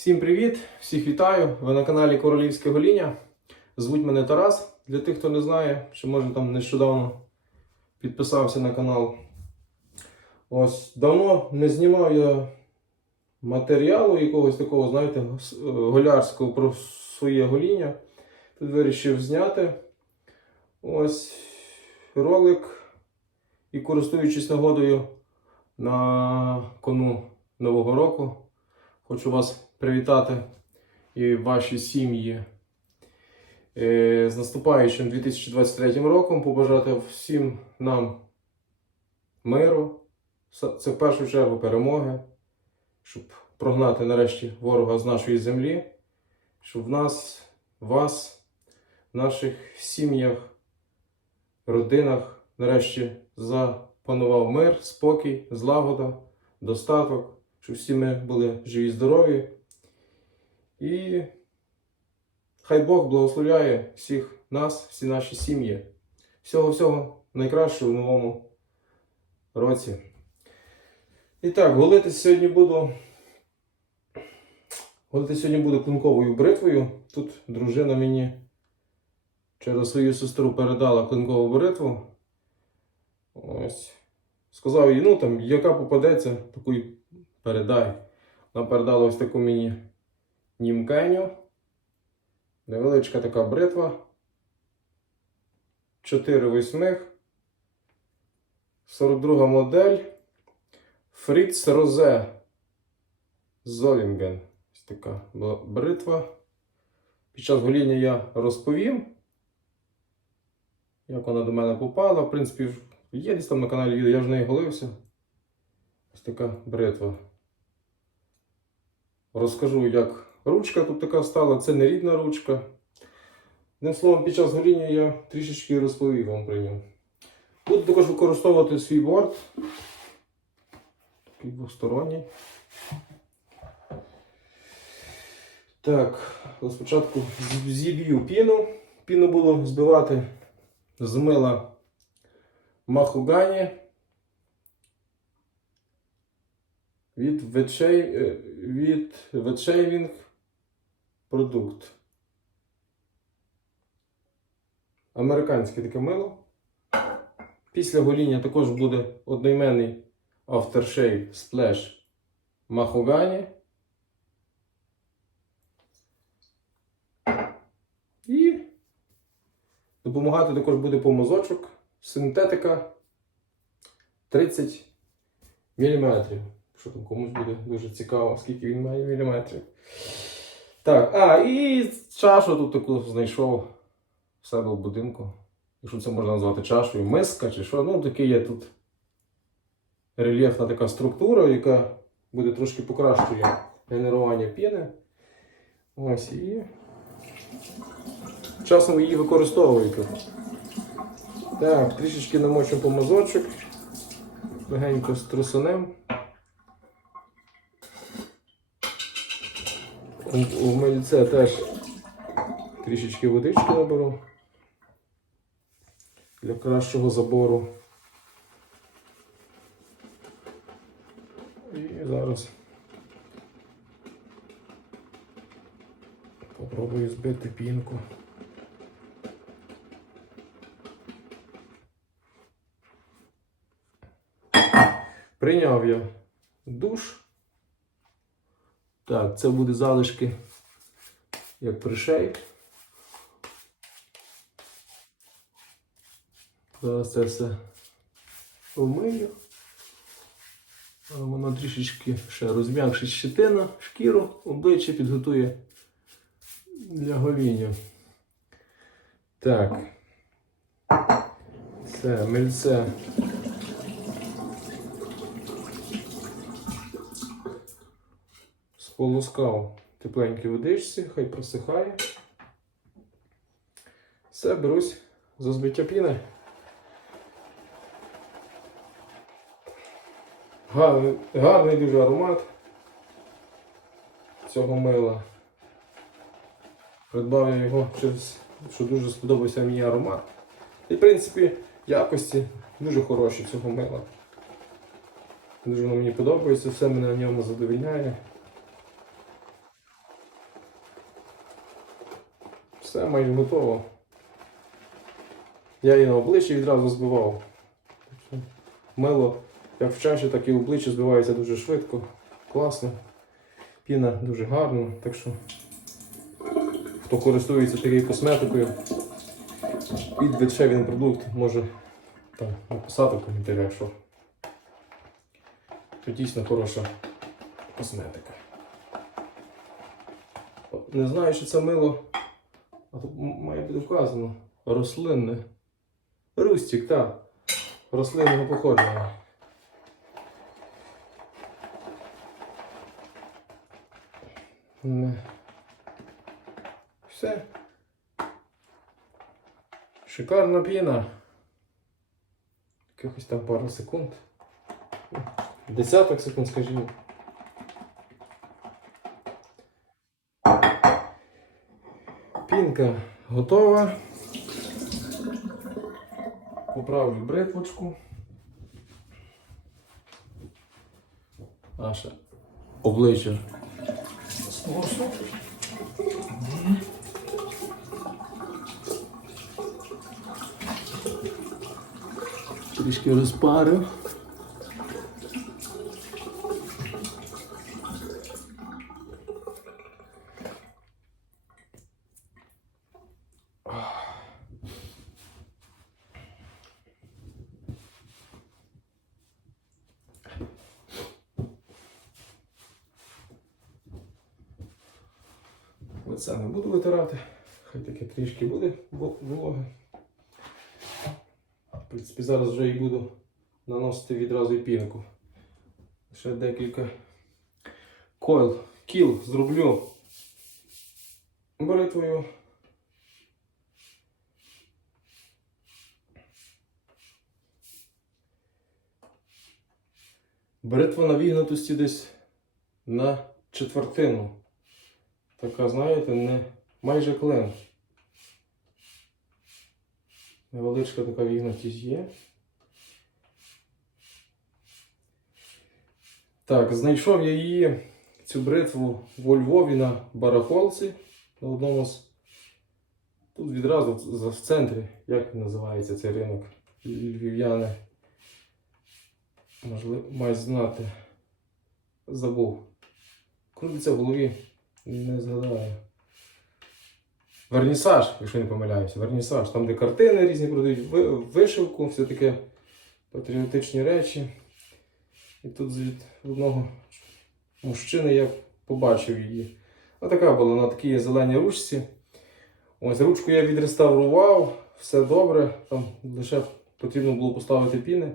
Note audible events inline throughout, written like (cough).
Всім привіт! Всіх вітаю! Ви на каналі Королівське Гоління. Звуть мене Тарас. Для тих, хто не знає, що може там нещодавно підписався на канал. Ось давно не знімав я матеріалу якогось такого, знаєте, голярського про своє гоління. Тут вирішив зняти ось ролик і користуючись нагодою на кону Нового року. Хочу вас привітати і ваші сім'ї е, з наступаючим 2023 роком, побажати всім нам миру, це в першу чергу перемоги, щоб прогнати нарешті ворога з нашої землі, щоб в нас, вас, в наших сім'ях, родинах нарешті запанував мир, спокій, злагода, достаток щоб всі ми були живі, здорові. І хай Бог благословляє всіх нас, всі наші сім'ї. Всього-всього найкращого в новому році. І так, голити сьогодні буду. Голити сьогодні буду клинковою бритвою. Тут дружина мені через свою сестру передала клинкову бритву. Ось. Сказав їй, ну там, яка попадеться, таку й передай. Вона передала ось таку мені німкеню. Невеличка така бритва. 4 восьмих. 42 модель. Фріц Розе. Золінген. Ось така бритва. Під час гоління я розповім, як вона до мене попала. В принципі, є десь там на каналі відео, я вже нею голився. Ось така бритва. Розкажу, як ручка тут така стала, це не рідна ручка. Одним словом, під час гоління я трішечки розповів вам про нього. Буду також використовувати свій борт. Такий двосторонній. Так, спочатку зіб'ю піну. Піну буду збивати з мила Махугані. від Вечей, е, від Вечейвінг продукт. Американське таке мило. Після гоління також буде одноіменний Aftershave Splash Mahogany. І допомагати також буде помазочок синтетика 30 мм. Що там комусь буде дуже цікаво, скільки він має міліметрів. Так, а, і чашу тут таку знайшов в себе в будинку. Якщо це можна назвати чашою, миска чи що. Ну, таке є тут рельєфна така структура, яка буде трошки покращує генерування піни. Ось і. Часом її використовуєте. Так, трішечки намочимо помазочок. Легенько струсанем. У мильце теж трішечки водички наберу для кращого забору. І зараз попробую збити пінку. Прийняв я душ. Так, це буде залишки як пришей. Зараз це все помию. Воно трішечки ще розм'якшить щетина, шкіру, обличчя підготує для гоління. Так. Це мильце. Сполоскав тепленькій водичці, хай просихає. Все, берусь за збиття піни. Гарний, гарний дуже аромат цього мила. Придбав я його через, що дуже сподобався мені аромат. І, в принципі, якості дуже хороші цього мила. Дуже воно мені подобається, все мене на ньому задовільняє. Все майже готово. Я її на обличчі відразу збивав. Мило як в чаші, так і в обличчя збивається дуже швидко, класно. Піна дуже гарна, так що хто користується такою косметикою, під дешевий продукт може там, написати в коментарях, що це дійсно хороша косметика. Не знаю, чи це мило, а тут має бути вказано. Рослинне. Рустік, так. Рослинного походження. Все. Шикарна піна. Якихось там пару секунд. Десяток секунд, скажімо. Пінка готова. Поправлю бритвочку. Наше обличчя. Лосо. Трішки розпарив. Оце не буду витирати. Хай таке трішки буде во- вологе. В принципі, зараз вже і буду наносити відразу і пінку. Ще декілька койл, кіл зроблю бритвою. Бритва на вігнутості десь на четвертину. Така, знаєте, не майже клен. Невеличка така вігнутість є. Так, знайшов я її, цю бритву во Львові на барахолці на одному з. Тут відразу в- центрі, як називається цей ринок. Львів'яни. Можливо, мають знати. Забув. Крутиться в голові. Не згадаю. Вернісаж, якщо не помиляюся. Вернісаж, там, де картини різні продають, вишивку, все таке патріотичні речі. І тут від одного мужчини я побачив її. А така була на такій зеленій ручці. Ось ручку я відреставрував, все добре. Там лише потрібно було поставити піни.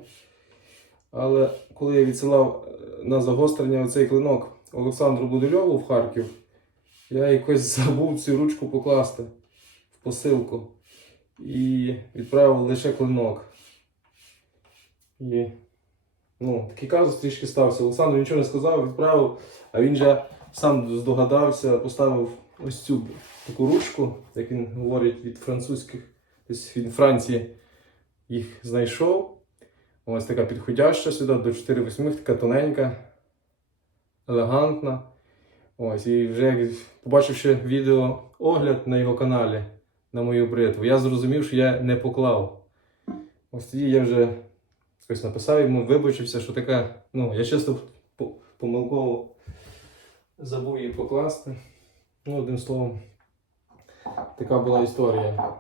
Але коли я відсилав е, на загострення оцей клинок Олександру Будильову в Харків, я якось (laughs) забув цю ручку покласти в посилку і відправив лише клинок. І ну, такий казус трішки стався. Олександр нічого не сказав, відправив, а він же сам здогадався, поставив ось цю таку ручку, як він говорить від французьких, тобто він Франції їх знайшов. Ось така підходяща сюди до 4-8, така тоненька, елегантна. Ось, і вже як побачивши відео огляд на його каналі на мою бритву, я зрозумів, що я не поклав. Ось тоді я вже ось написав йому, вибачився, що така, ну, я чисто помилково забув її покласти. Ну, одним словом, така була історія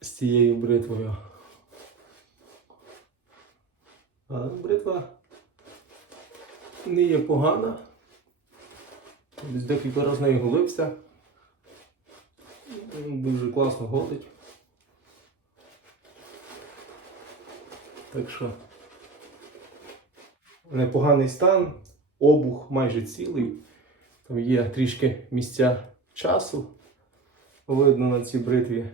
з цією бритвою. Але бритва не є погана. Декілька разів нею голився. Дуже класно голить. Так що непоганий стан, обух майже цілий. Там є трішки місця часу. Видно на цій бритві.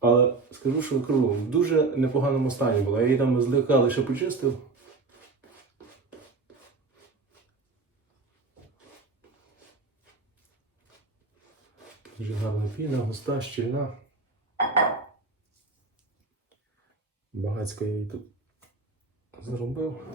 Але скажу, що в дуже непоганому стані була. Я її там злегка лише почистив. Дуже гарна піна, густа, щільна. Багацько я її тут зробив.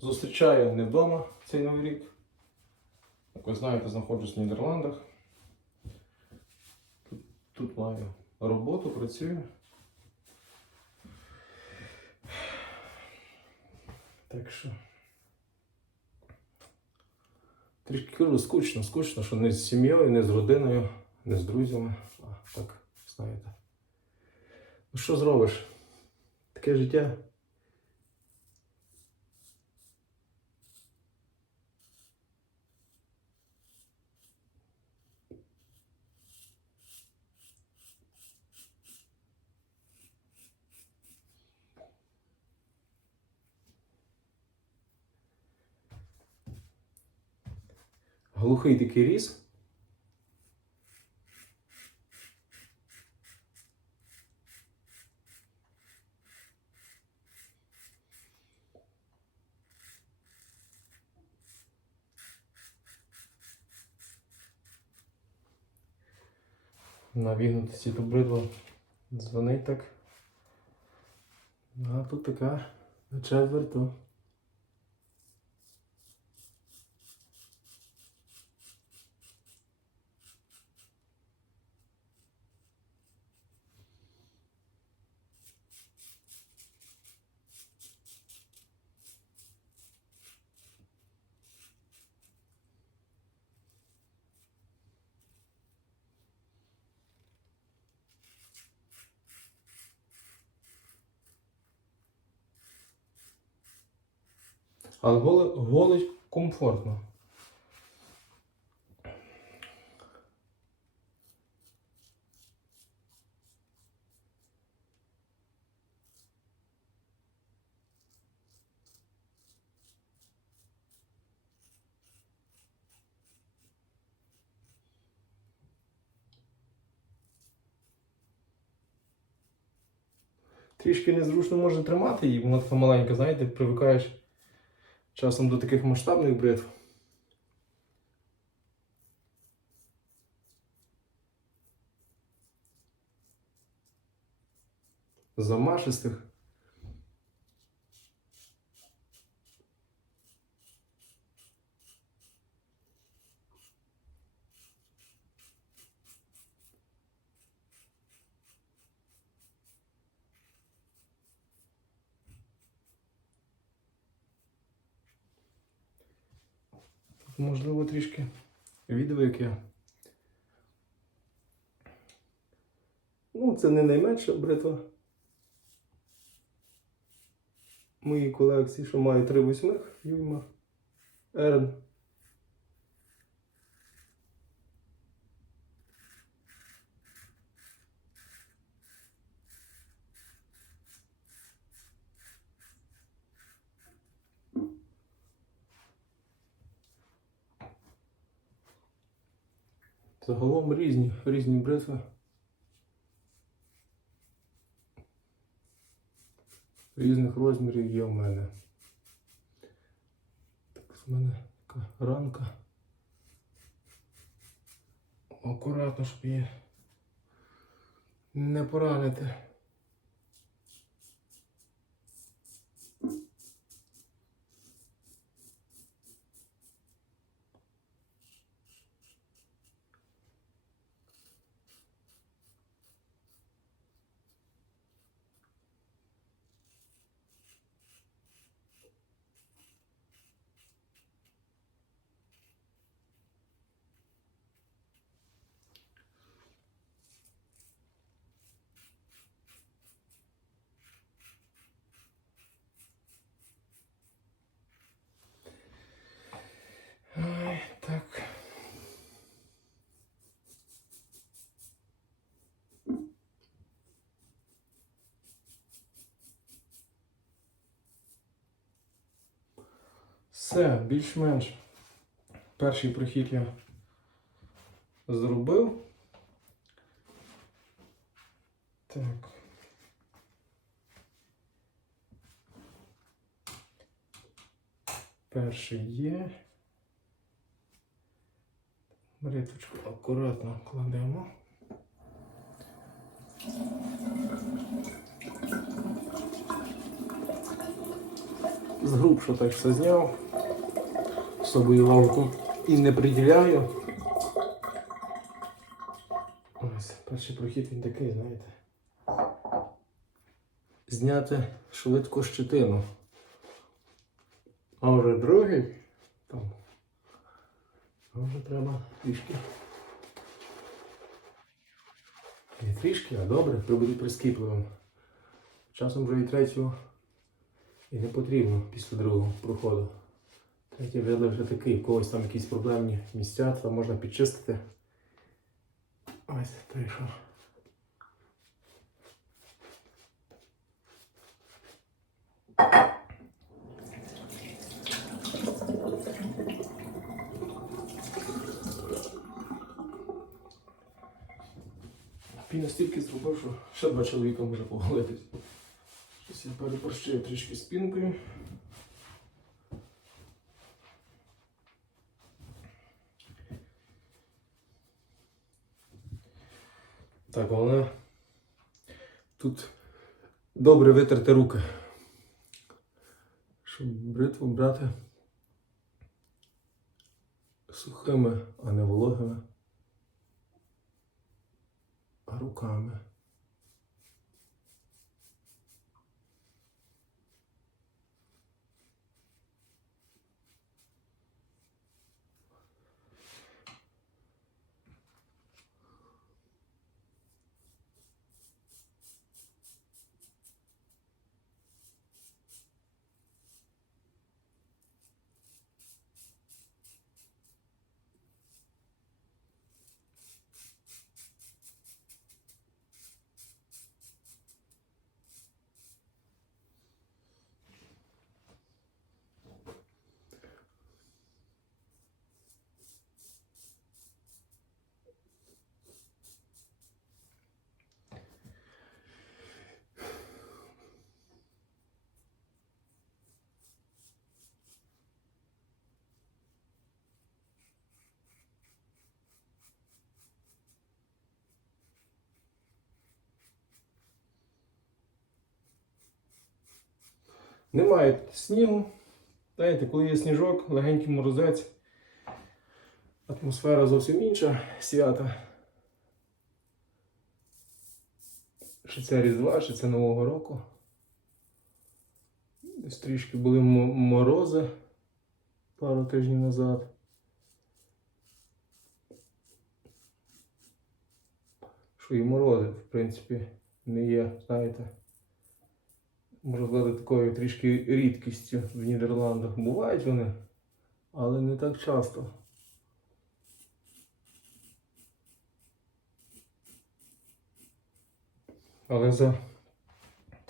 Зустрічаю не вдома цей новий рік. Ви знаєте, знаходжусь в Нідерландах. Тут, тут маю роботу, працюю. Так що. Трішки кажу, скучно, скучно, що не з сім'єю, не з родиною, не з друзями. А так, знаєте. Ну що зробиш? Таке життя. Глухий такий ріс. Навігнутися до бридла дзвонить так. А тут така на четверту. Але голий комфортно. Трішки незручно може тримати її, вона така маленька, знаєте, привикаєш часом до таких масштабних бритв. Замашистих. Можливо, трішки я. Ну, це не найменша бритва. Моїй колекції, що має три восьмих Юйма Ерн. Загалом різні, різні бритви. Різних розмірів є в мене. Так, в мене така ранка. Акуратно, щоб її не поранити. Ай, так. Все, більш-менш. Перший прохід я зробив. Так. Перший є. Бриточку акуратно кладемо. згрубше так все зняв. Особою увагу і не приділяю. Ось, перший прохід він такий, знаєте. Зняти швидко щетину. А вже другий там. А вже треба трішки. Не трішки, а добре, треба бути прискіпливим. Часом вже і третього і не потрібно після другого проходу. Третій вигляд вже такий, в когось там якісь проблемні місця, то можна підчистити. Ось прийшов. Він настільки зробив, що ще два чоловіка може поголитись. Щось я переборщив трішки спінкою. Так, головне тут добре витерти руки. Щоб бритву брати сухими, а не вологими. А руками. Немає снігу. Знаєте, коли є сніжок, легенький морозець, атмосфера зовсім інша свята. Чи це Різдва, чи це Нового року. Десь трішки були морози пару тижнів назад. Що і морози, в принципі, не є, знаєте можна сказати, такою трішки рідкістю в Нідерландах. Бувають вони, але не так часто. Але за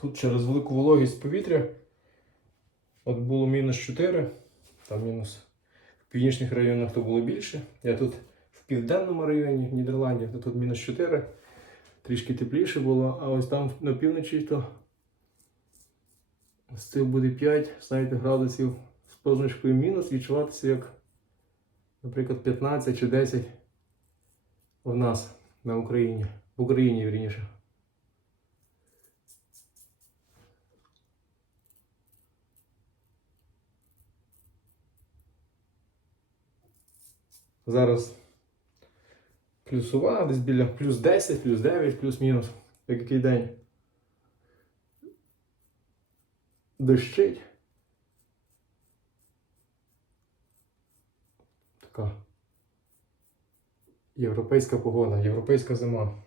тут через велику вологість повітря от було мінус 4, там мінус в північних районах то було більше. Я тут в південному районі Нідерландів, то тут мінус 4, трішки тепліше було, а ось там на півночі то з цих буде 5, знаєте, градусів з позначкою мінус відчуватися як, наприклад, 15 чи 10 в нас на Україні. В Україні вірніше. Зараз плюсова, десь біля плюс 10, плюс 9, плюс-мінус. Як який день. Дощить. Така європейська погода, європейська зима.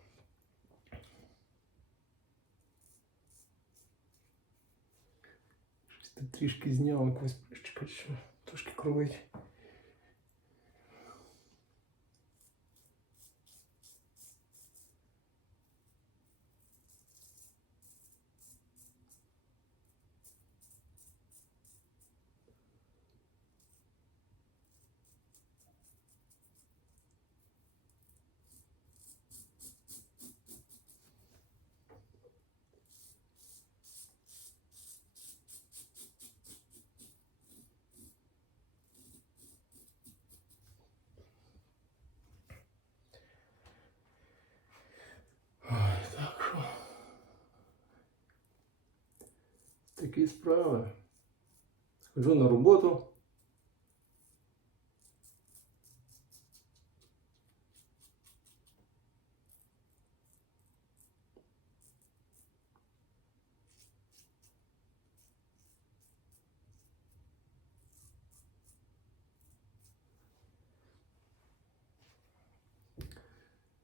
Щось тут трішки зняв якось чекай, що трошки кровить. Такі справи. Ходжу на роботу.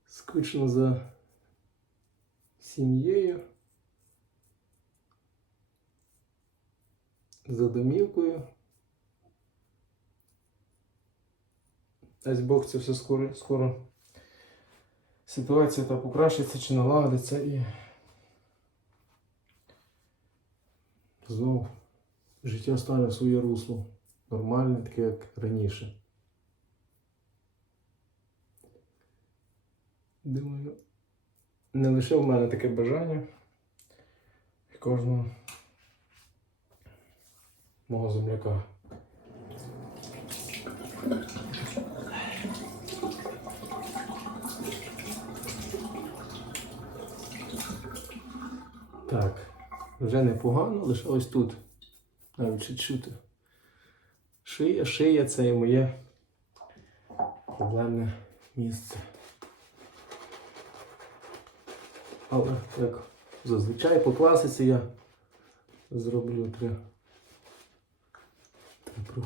Скучно за сім'єю, За домівкою. Дасть Бог це все скоро, скоро ситуація та покращиться чи налагодиться і знову життя стане в своє русло. Нормальне, таке, як раніше. Думаю, не лише в мене таке бажання. Кожного мого земляка. Так, вже непогано, лише ось тут. Навіть ще чути. Шия, шия це і моє проблемне місце. Але як зазвичай по класиці я зроблю три, три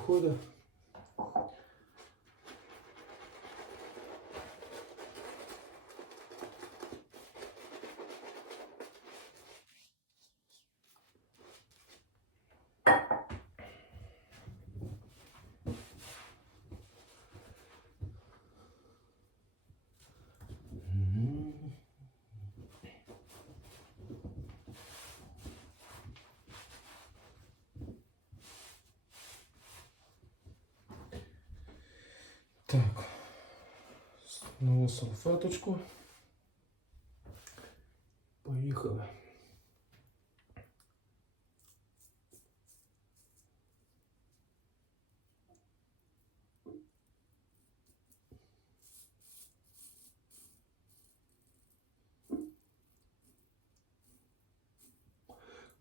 салфеточку. Поїхали.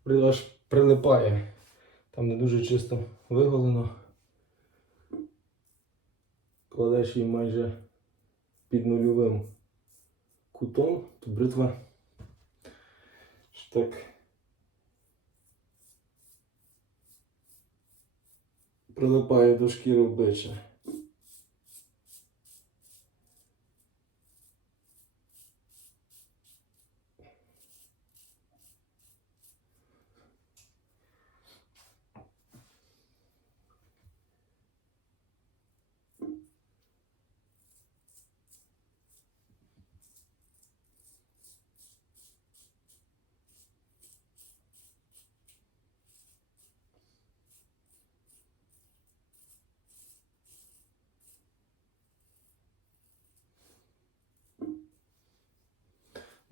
Аж прилипає. Там не дуже чисто виголено кладеш її майже під нульовим кутом, то бритва так прилипає до шкіри обличчя.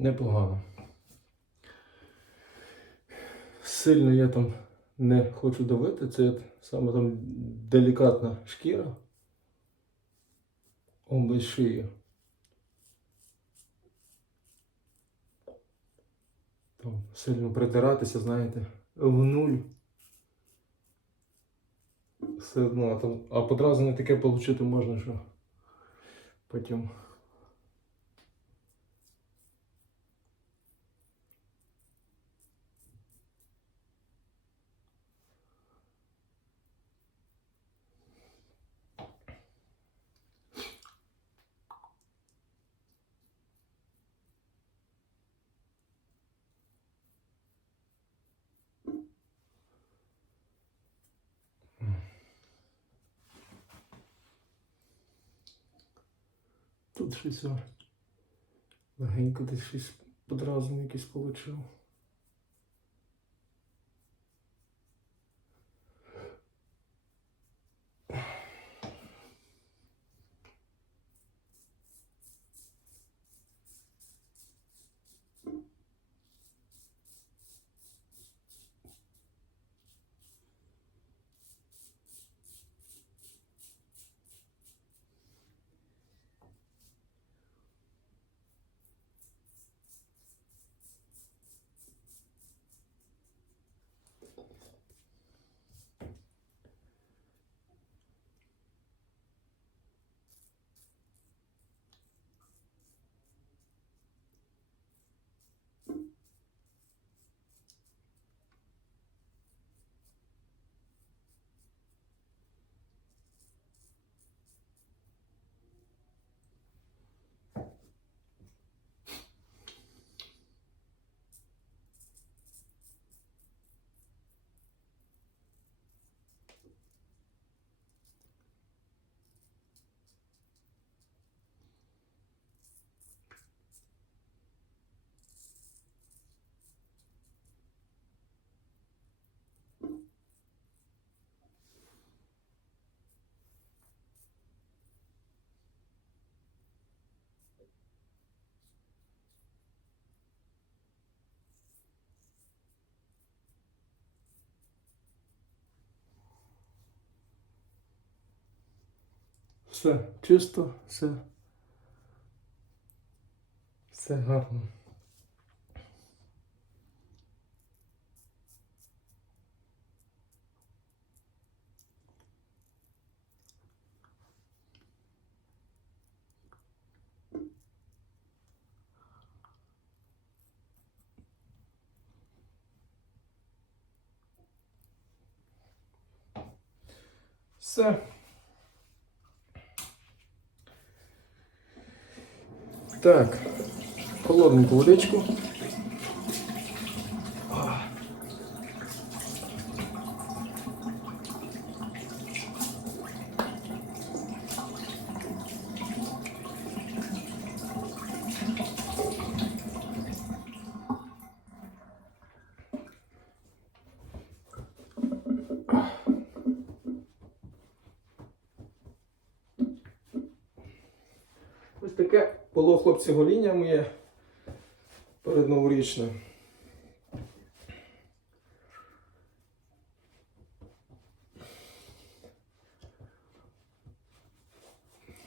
Непогано. Сильно я там не хочу давити, це саме там делікатна шкіра. Область шиї. Там сильно притиратися, знаєте, в нуль. Все одно, а там, а подразнення таке отримати можна, що потім. Тут щось легенько десь щось подразнення якийсь получив. Все чисто, все. Все гарно. Все. Так, холодненьку водичку. Ось таке було хлопці гоління моє передноворічне.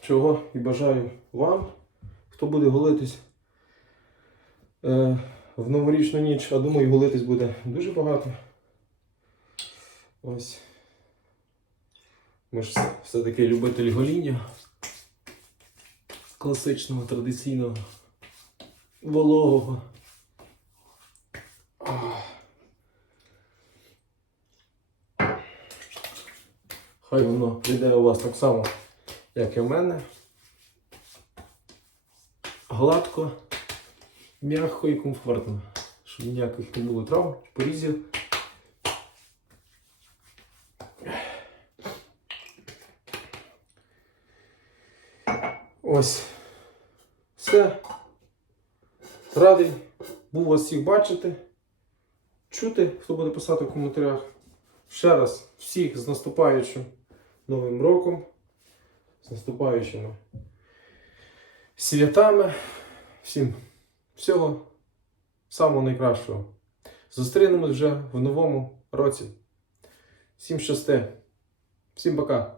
Чого і бажаю вам, хто буде голитись е, в новорічну ніч, а думаю, голитись буде дуже багато. Ось. Ми ж все- все-таки любителі гоління класичного, традиційного, вологого. Хай воно прийде у вас так само, як і в мене. Гладко, м'яко і комфортно. Щоб ніяких не було травм, порізів. Ось. Все. Радий був вас всіх бачити, чути, хто буде писати в коментарях. Ще раз всіх з наступаючим Новим роком, з наступаючими святами. Всім всього самого найкращого. Зустрінемось вже в новому році. Всім щасти. Всім пока.